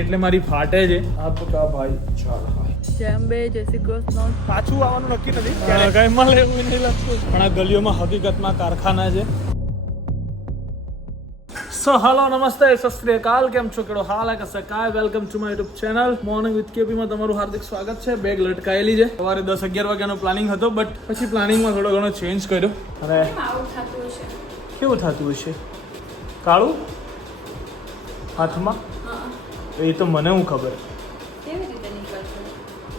એટલે મારી ફાટે છે. આપકા ભાઈ ચાલ જય શ્રી કૃષ્ણ. પાછું આવવાનું નક્કી નથી. કઈ મળે એવું નહીં લાગતું. પણ આ ગલીઓમાં હકીકતમાં કારખાના છે. સો હાલો નમસ્તે સત શ્રી કેમ છો? કેડો હાલ કે સકાય? Welcome to my YouTube channel morning with KP માં તમારું હાર્દિક સ્વાગત છે. બેગ લટકાયેલી છે. સવારે દસ અગિયાર વાગ્યાનો પ્લાનિંગ હતો બટ પછી પ્લાનિંગમાં થોડો ઘણો ચેન્જ કર્યો. અને કેવું થતું હશે? કાળું? હાથમાં? એ તો મને હું ખબર.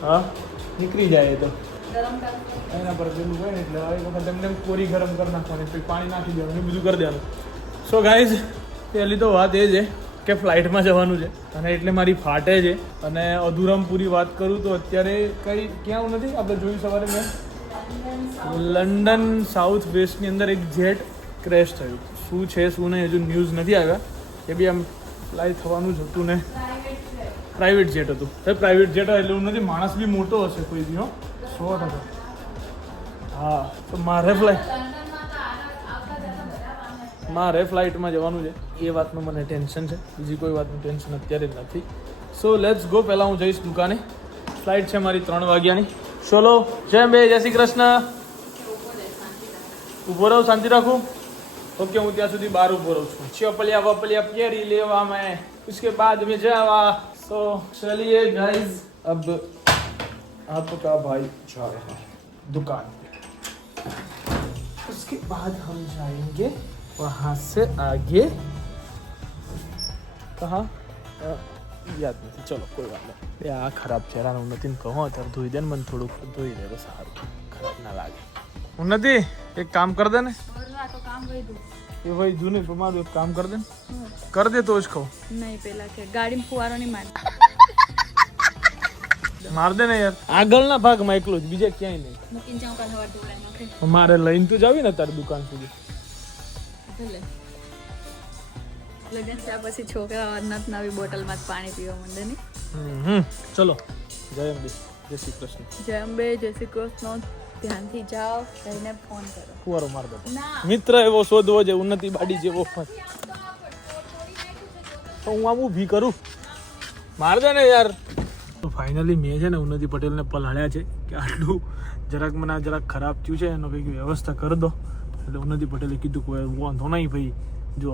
હા? નીકળી જાય એ તો. એના પર પેલું હોય ને એટલે એક વખત એમને કોરી ગરમ કરી નાખવાની પછી પાણી નાખી દેવાનું એ બધું કરી દેવાનું. સો ગાઈઝ પહેલી તો વાત એ છે કે ફ્લાઇટમાં જવાનું છે અને એટલે મારી ફાટે છે. અને અધુરમ પૂરી વાત કરું તો અત્યારે કઈ ક્યાં નથી? આપણે જોયું સવારે મેં. લંડન સાઉથ વેસ્ટની અંદર એક જેટ ક્રેશ થયું. શું છે શું નહીં હજુ ન્યૂઝ નથી આવ્યા. એ બી આમ ફ્લાય થવાનું જ હતું ને. પ્રાઇવેટ જેટ હતું. એ પ્રાઇવેટ જેટ એટલે એવું નથી, માણસ બી મોટો હશે કોઈ હો. સો ટકા. હા, તો મારે ફ્લાઇટ મારે ફ્લાઇટમાં જવાનું છે. એ વાતનું મને ટેન્શન છે. બીજી કોઈ વાતનું ટેન્શન અત્યારે નથી. સો લેટ્સ ગો પહેલાં હું જઈશ દુકાને. ફ્લાઇટ છે મારી ત્રણ વાગ્યાની. ચલો, જય બે જય શ્રી કૃષ્ણ. ઊભો રહો, શાંતિ રાખું. ઓકે હું ત્યાં સુધી બહાર ઊભો રહું છું ચપલિયા વપલિયા પહેરી લેવા મેં उसके बाद में जावा तो चलिए गाइस अब आपका भाई जा रहा है दुकान पे उसके बाद हम जाएंगे वहां से आगे कहा अ, યાદ નથી ચલો કોઈ વાત નહીં એ આ ખરાબ ચહેરાને ઉન્નતિને કહો અત્યારે ધોઈ દે ને મને થોડુંક ધોઈ દે તો સારું ખરાબ ના લાગે ઉન્નતિ એક કામ કર દે ને તો કામ વધ્યું. એ ભાઈ જૂને મારું એક કામ કર દે કર દે તો જ કહું નહીં પેલા કે ગાડીમાં ફુવારો નહીં માર. માર દે ને યાર. આગળના ભાગમાં એકલો જ બીજે ક્યાંય નહીં. મૂકીને જાઉં કાલ સવાર ઢોળાઈ મારે લઈને તું જાવી ને તારી દુકાન સુધી. લગ્ન થયા પછી છોકરા અનંત નવી બોટલમાં જ પાણી પીવા માંડે ને. હમ. ચલો. જય અંબે. જય શ્રી કૃષ્ણ. જય અંબે જય શ્રી કૃષ્ણ. ધ્યાનથી જાઓ જઈને ફોન કરો ફુવારો માર દો ના મિત્ર એવો શોધવો છે ઉન્નતિ બાડી જેવો તો હું આમ ઊભી કરું માર દે ને યાર તો ફાઇનલી મેં છે ને ઉન્નતિ પટેલને પલાળ્યા છે કે આટલું જરાક મને આ જરાક ખરાબ થયું છે એનો કંઈક વ્યવસ્થા કરી દો એટલે ઉન્નતિ પટેલે કીધું કોઈ વાંધો નહીં ભાઈ જો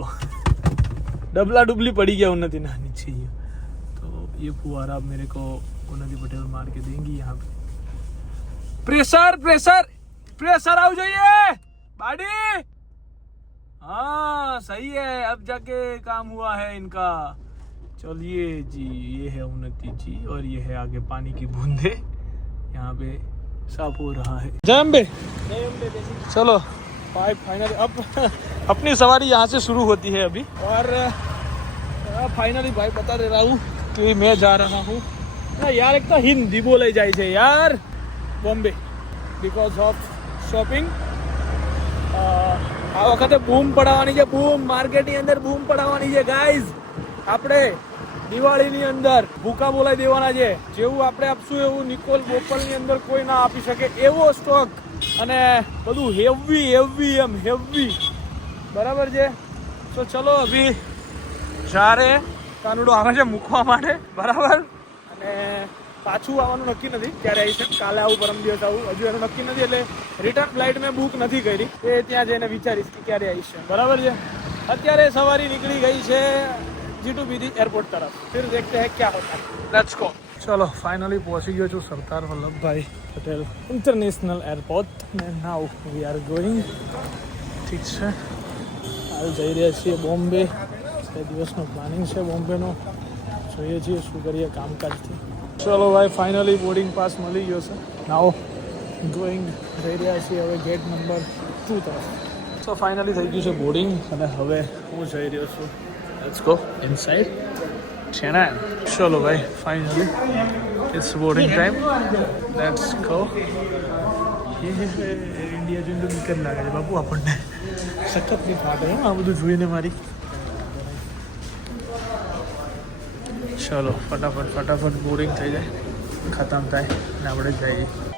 डबला डुबली पड़ी गया उन्नति ना नीचे ही तो ये फुहारा अब मेरे को उन्नति पटेल मार के देंगी यहाँ पे प्रेशर प्रेशर प्रेशर आओ जाइए बाडी हाँ सही है अब जाके काम हुआ है इनका चलिए जी ये है उन्नति जी और ये है आगे पानी की बूंदे यहाँ पे साफ हो रहा है जम्बे चलो फाइव फाइनली अब अपनी सवारी यहाँ से शुरू होती है अभी और फाइनली भाई बता दे रहा हूँ कि मैं जा रहा हूँ ना यार एक तो हिंदी बोले જાય છે યાર બોમ્બે બિકોઝ ઓફ શોપિંગ આ વખતે બૂમ પડાવવાની છે, બૂમ. માર્કેટની અંદર બૂમ પડાવવાની છે ગાઈઝ આપણે દિવાળીની અંદર ભૂકા બોલાવી દેવાના છે. જેવું આપણે આપશું એવું નિકોલ બોપલની અંદર કોઈ ના આપી શકે એવો સ્ટોક અને બધું હેવી હેવી એમ હેવી બરાબર છે? તો ચલો અભી જ્યારે કાનુડો આવે છે મૂકવા માટે, બરાબર? અને પાછું આવવાનું નક્કી નથી. ક્યારે આવી છે કાલે આવું, પરમ દિવસ આવું. હજુ એનું નક્કી નથી એટલે રિટર્ન ફ્લાઇટ મેં બુક નથી કરી. એ ત્યાં જઈને વિચારીશ કે ક્યારે આવીશ બરાબર છે? અત્યારે સવારી નીકળી ગઈ છે જીટુ બીજી એરપોર્ટ તરફ. ફિર દેખતે હે ક્યાં હોતા લેટ્સ ગો ચલો ફાઇનલી પહોંચી ગયો છું સરદાર વલ્લભભાઈ પટેલ ઇન્ટરનેશનલ એરપોર્ટ ને નાવ વી આર ગોઈંગ ઠીક છે. હાલ જઈ રહ્યા છીએ બોમ્બે. બે દિવસનું પ્લાનિંગ છે બોમ્બેનો. જોઈએ છીએ શું કરીએ કામકાજથી. ચલો ભાઈ ફાઇનલી બોર્ડિંગ પાસ મળી ગયો છે. નાઓ ગોઈંગ થઈ રહ્યા છીએ હવે ગેટ નંબર ટુ તરફ. સો ફાઇનલી થઈ ગયું છે બોર્ડિંગ અને હવે હું જઈ રહ્યો છું. લેટ્સ ગો ઇનસાઇડ છેના ચલો ભાઈ finally it's boarding time let's go India જોઈને તો નીકળ લાગે છે બાપુ આપણને. સખત નહીં ફાટે આ બધું જોઈને મારી. ચલો ફટાફટ ફટાફટ બોરિંગ થઈ જાય. ખતમ થાય ને આપણે જઈએ.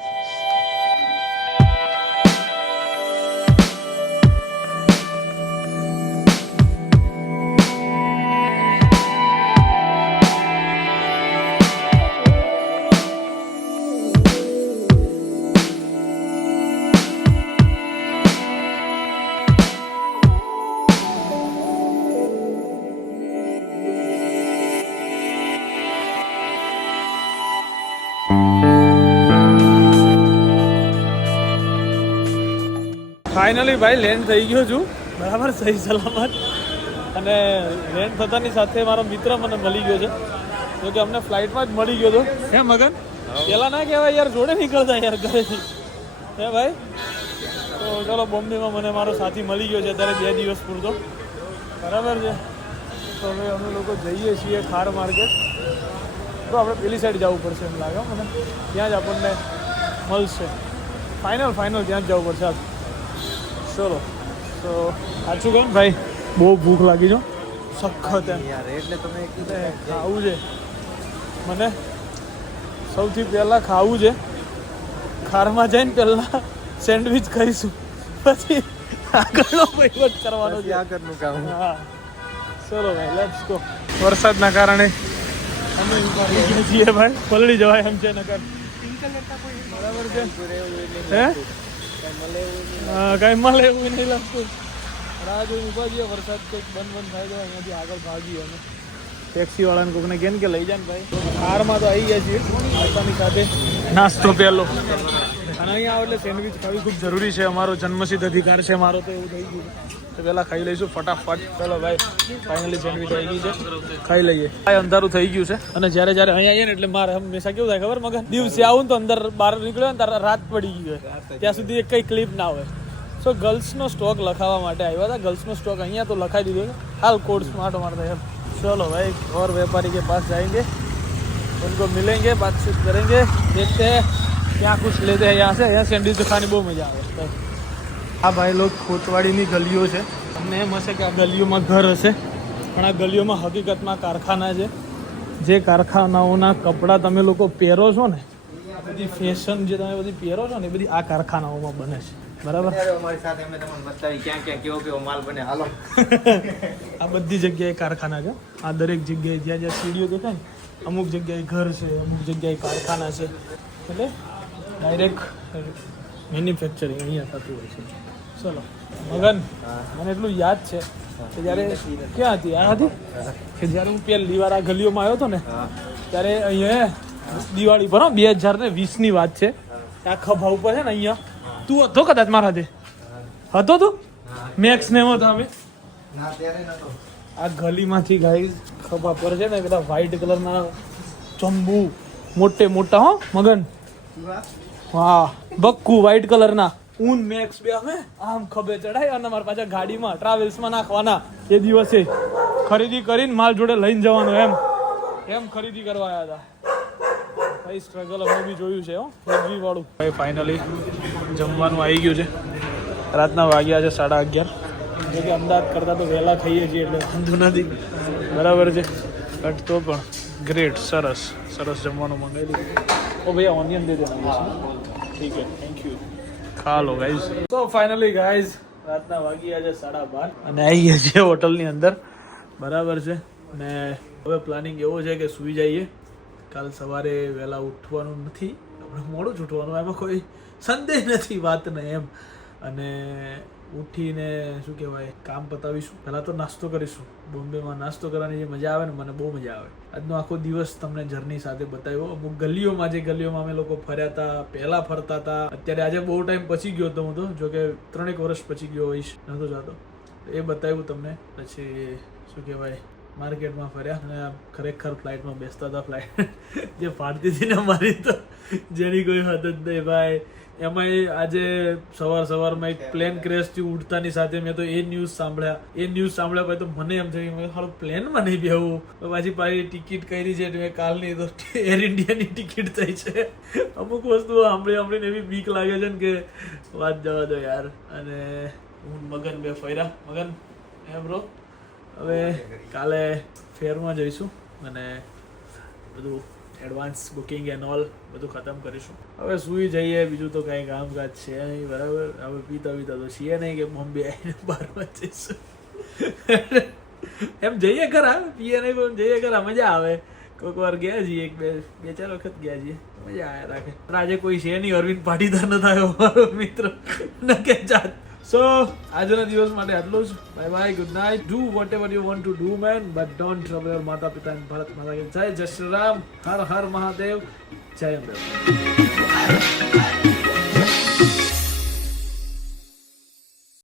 ફાઇનલી ભાઈ લેન્ડ થઈ ગયો છું. બરાબર સહી સલામત. અને લેન્ડ થતાની સાથે મારો મિત્ર મને મળી ગયો છે. જો કે અમને ફ્લાઇટમાં જ મળી ગયો હતો હે મગન? પેલા ના કહેવાય યાર જોડે નીકળતા યાર ઘરેથી. હે ભાઈ? તો ચલો બોમ્બેમાં મને મારો સાથી મળી ગયો છે અત્યારે બે દિવસ પૂરતો. બરાબર છે. તો હવે અમે લોકો જઈએ છીએ ખાર માર્કેટ તો આપણે પેલી સાઈડ જવું પડશે એમ લાગે મને. ત્યાં જ આપણને મળશે. ફાઇનલ ફાઇનલ ત્યાં જ જવું પડશે. આજ ચલો. તો સાચું કહું ને ભાઈ બહુ ભૂખ લાગી છો સખત યાર એટલે તમે ખાવું છે. મને સૌથી પહેલાં ખાવું છે. ખારમાં જઈને પહેલાં સેન્ડવિચ ખાઈશું. પછી આગળનો વહીવટ કરવાનો છે. આગળનું કામ. હા. ચલો ભાઈ લેટ્સ ગો વરસાદના કારણે અમે ઊભા છીએ ભાઈ. પલળી જવાય એમ છે નગર બરાબર છે. હા? કાંઈ મળે એવું નહીં લાગતું. રાહ જોઈને ઊભા છીએ વરસાદ કંઈક બંધ બંધ થાય તો અહીંયાથી આગળ ભાગીએ અમે. ટેક્સી વાળાને કોકને કેમ કે લઈ જાય ને ભાઈ. કારમાં તો આવી ગયા છીએ. નાસ્તાની સાથે. નાસ્તો પહેલો. અને અહીંયા આવો એટલે સેન્ડવિચ ખાવી ખૂબ જરૂરી છે અમારો જન્મસિદ્ધ અધિકાર છે મારો તો એવું થઈ ગયું તો પહેલાં ખાઈ લઈશું ફટાફટ ચલો ભાઈ ફાઇનલી સેન્ડવિચ આવી ગઈ છે ખાઈ લઈએ આ અંધારું થઈ ગયું છે અને જ્યારે જ્યારે અહીંયા આવીએ ને એટલે મારે હંમેશા કેવું થાય ખબર મગન દિવસે આવું ને તો અંદર બહાર નીકળ્યો ને ત્યારે રાત પડી ગઈ હોય ત્યાં સુધી એક કઈ ક્લિપ ના હોય સો ગર્લ્સનો સ્ટોક લખાવવા માટે આવ્યા હતા ગર્લ્સનો સ્ટોક અહીંયા તો લખાઈ દીધો છે હાલ कोड स्मार्ट मारते हैं चलो भाई और व्यापारी के पास जाएंगे उनको मिलेंगे बातचीत करेंगे देखते हैं क्या कुछ लेते हैं यहाँ से यहाँ सैंडविच બહુ મજા આવે. આ ભાઈ લોક કોટવાડીની ગલીઓ છે. તમને એમ હશે કે આ ગલીઓમાં ઘર હશે પણ આ ગલીઓમાં હકીકતમાં કારખાના છે. જે કારખાનાઓના કપડાં તમે લોકો પહેરો છો ને બધી ફેશન જે તમે બધી પહેરો છો ને એ બધી આ કારખાનાઓમાં બને છે. બરાબર? આ બધી જગ્યાએ કારખાના છે. આ દરેક જગ્યાએ જ્યાં જ્યાં સીડીઓ દેખાય ને અમુક જગ્યાએ ઘર છે અમુક જગ્યાએ કારખાના છે. એટલે ડાયરેક્ટ મેન્યુફેક્ચરિંગ અહીંયા થતું હોય છે. ચલો મગન મને એટલું યાદ છે કે જ્યારે ક્યાં હતી? આ હતી? કે જ્યારે હું પહેલી વાર આ ગલીઓમાં આવ્યો હતો ને ત્યારે અહીંયા દિવાળી પર હો, બે હજાર ને વીસની વાત છે. આ ખભા ઉપર છે ને અહીંયા તું હતો કદાચ મારા હાથે? હતો તું? મેક્સ ને એમ હતો અમે? આ ગલીમાંથી ગાઈ ખભા પર છે ને પેલા વ્હાઈટ કલરના ચંબુ મોટે મોટા હો મગન. વાહ. બક્કુ વ્હાઈટ કલરના ઊન મેક્સ બે અમે આમ ખભે ચડાય અને મારા પાછા ગાડીમાં ટ્રાવેલ્સમાં નાખવાના. એ દિવસે ખરીદી કરીને માલ જોડે લઈને જવાનો એમ. એમ ખરીદી કરવા આવ્યા હતા. ભાઈ સ્ટ્રગલ અમે બી જોયું છે હો રજવી વાળું. ભાઈ ફાઇનલી જમવાનું આવી ગયું છે. રાતના વાગ્યા છે સાડા અગિયાર. જો કે અમદાવાદ કરતાં તો વહેલા ખાઈએ છીએ એટલે વાંધો નથી. બરાબર છે. બટ તો પણ ગ્રેટ સરસ. સરસ જમવાનું મંગાવી લીધું ઓ ભૈયા ઓનિયન દે દેના ઠીક છે. થેન્ક યુ ખા લો ગાઈઝ તો ફાઇનલી ગાઈઝ રાતના વાગી આજે સાડા બાર અને આવી ગયા છે હોટલની અંદર. બરાબર છે. અને હવે પ્લાનિંગ એવો છે કે સૂઈ જઈએ. કાલ સવારે વહેલા ઉઠવાનું નથી. આપણે મોડું જ ઉઠવાનું એમાં કોઈ સંદેહ નથી વાતને એમ. અને ઉઠીને શું કહેવાય, કામ પતાવીશું. પહેલાં તો નાસ્તો કરીશું. બોમ્બેમાં નાસ્તો કરવાની જે મજા આવે ને, મને બહુ મજા આવે. આજનો આખો દિવસ તમને જર્ની સાથે બતાવ્યો. અમુક ગલીઓમાં, જે ગલીઓમાં અમે લોકો ફર્યા હતા, પહેલાં ફરતા હતા. અત્યારે આજે બહુ ટાઈમ પછી ગયો હતો હું તો જો કે ત્રણેક વર્ષ પછી ગયો હોઈશ. નહોતો જતો. એ બતાવ્યું તમને. પછી, શું કહેવાય માર્કેટમાં ફર્યા અને ખરેખર ફ્લાઇટમાં બેસતા હતા ફ્લાઇટ જે ફાટતી હતી ને મારી તો, જેની કોઈ હદ જ નહીં ભાઈ. એમાંય આજે સવાર સવારમાં એક પ્લેન ક્રેશ થયું ઉડતાની સાથે મેં તો એ ન્યૂઝ સાંભળ્યા. એ ન્યૂઝ સાંભળ્યા પછી તો મને એમ થયું, મેં હાલો પ્લેનમાં નહીં બેહવું પાછી પાછી ટિકિટ કરી છે, મેં કાલની તો એર ઇન્ડિયાની ટિકિટ થઈ છે. અમુક વસ્તુઓ સાંભળી સાંભળીને એવી બીક લાગે છે ને કે, વાત જવા દો યાર. અને હું મગન બે ફર્યા. મગન, હે બ્રો હવે કાલે ફેરમાં જઈશું અને બધું એડવાન્સ બુકિંગ એન્ડ ઓલ બધું ખતમ કરીશું. હવે સુઈ જઈએ, બીજું તો કાંઈ કામકાજ છે નહીં, બરાબર? હવે પીતા પીતા તો છીએ નહીં કે બોમ્બે આવીને બારમાં જઈશું. એમ જઈએ ખરા, પીએ નહીં પણ જઈએ ખરા, મજા આવે. કોઈક વાર ગયા છીએ એક બે બે ચાર વખત ગયા છીએ મજા આવે રાખે. આજે કોઈ છે નહીં, અરવિંદ પાટીદાર ન થાય મારો મિત્ર. ન કે જાત. સો આજના દિવસ માટે આટલું જ. Bye bye good night do whatever you want to do man but don't trouble your માતા પિતા એન્ડ ભારત માતા જય જય શ્રી રામ, હર હર મહાદેવ, જય અંબે.